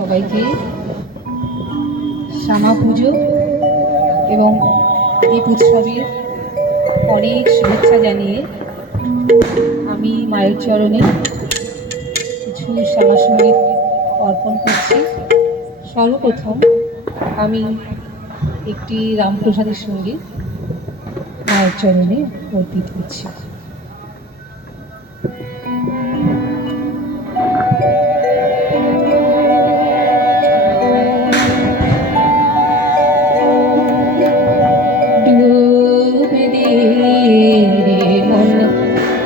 সবাইকে শ্যামা পুজো এবং দীপ উৎসবের অনেক শুভেচ্ছা জানিয়ে আমি মায়ের চরণে কিছু শ্যামা সঙ্গীত অর্পণ করছি। সর্বপ্রথম আমি একটি রামপ্রসাদের সঙ্গীত মায়ের চরণে অর্পিত করছি।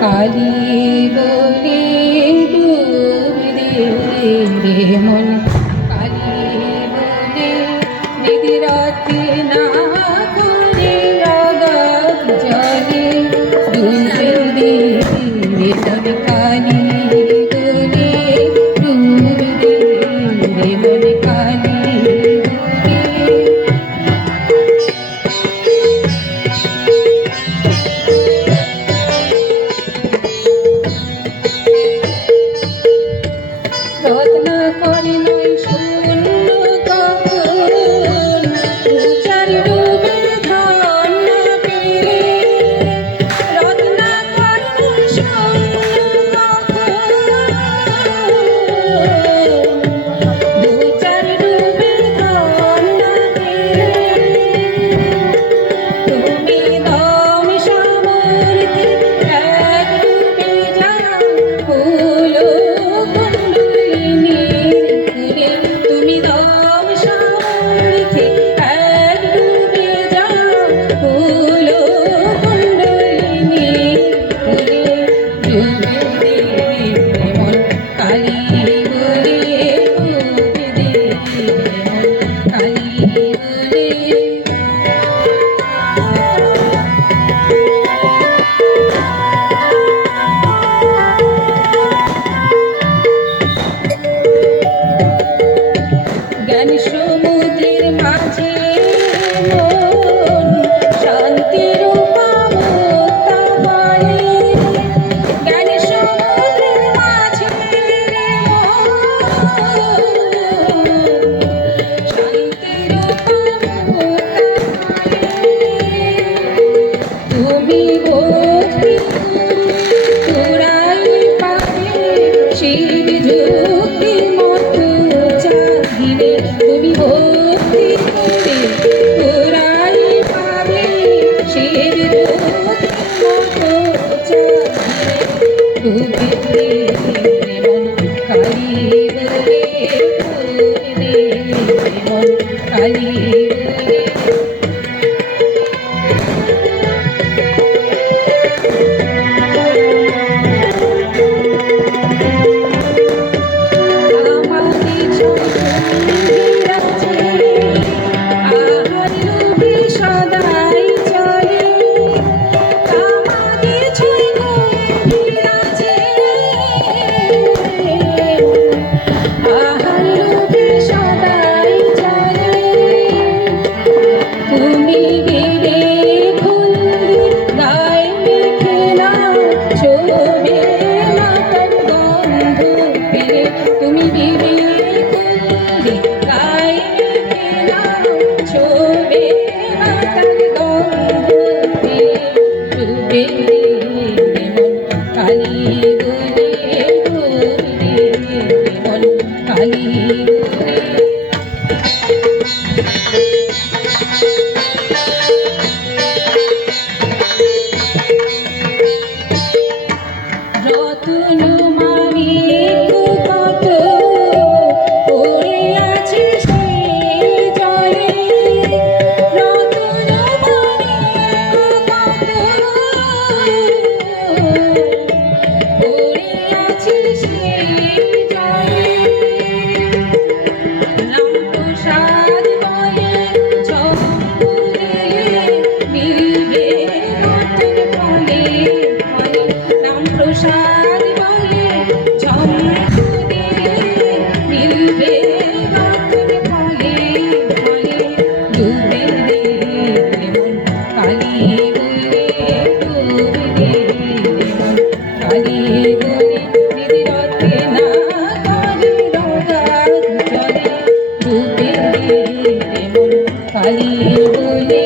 কালী বলে ডুব দে রে মন, কালী বলে নিদিরাতে না করে রাগাত জলে ডুবে দে রে মন, কালী বলে ডুব দে রে মন, কালী রত্না করে নাই শূন্য কখন, উচার ডুবে ধান না পেলে। রত্না করে নাই শূন্য কখন, উচার ডুবে ধান না পেলে। তুমি দম সামর্থ্যে এক ডুবে যাও হলো তুমি দম সামর্থ্যে এক ডুবে যাও হলো কুণ্ডলিনী ফুলে। ডুবে দে মন, কালী বলে ডুবে দে মন, কালী বলে। জ্ঞান সমুদ্রের মাঝে মন শান্তির পামুক্তা পায়। জ্ঞান সমুদ্রের মাঝে মন শান্তির পামুক্তা পায়। তুমি ভক্তি তোরাই পাবে শিব যুক্তি মতো চাহিলে। তুমি ভক্তি করে তোরাই পাবে শিব যুক্তি মতো চাহিলে। ডুবে দে মন, কালী বলে ডুবে দে মন, কালী বলে। বলে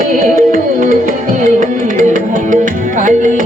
কালী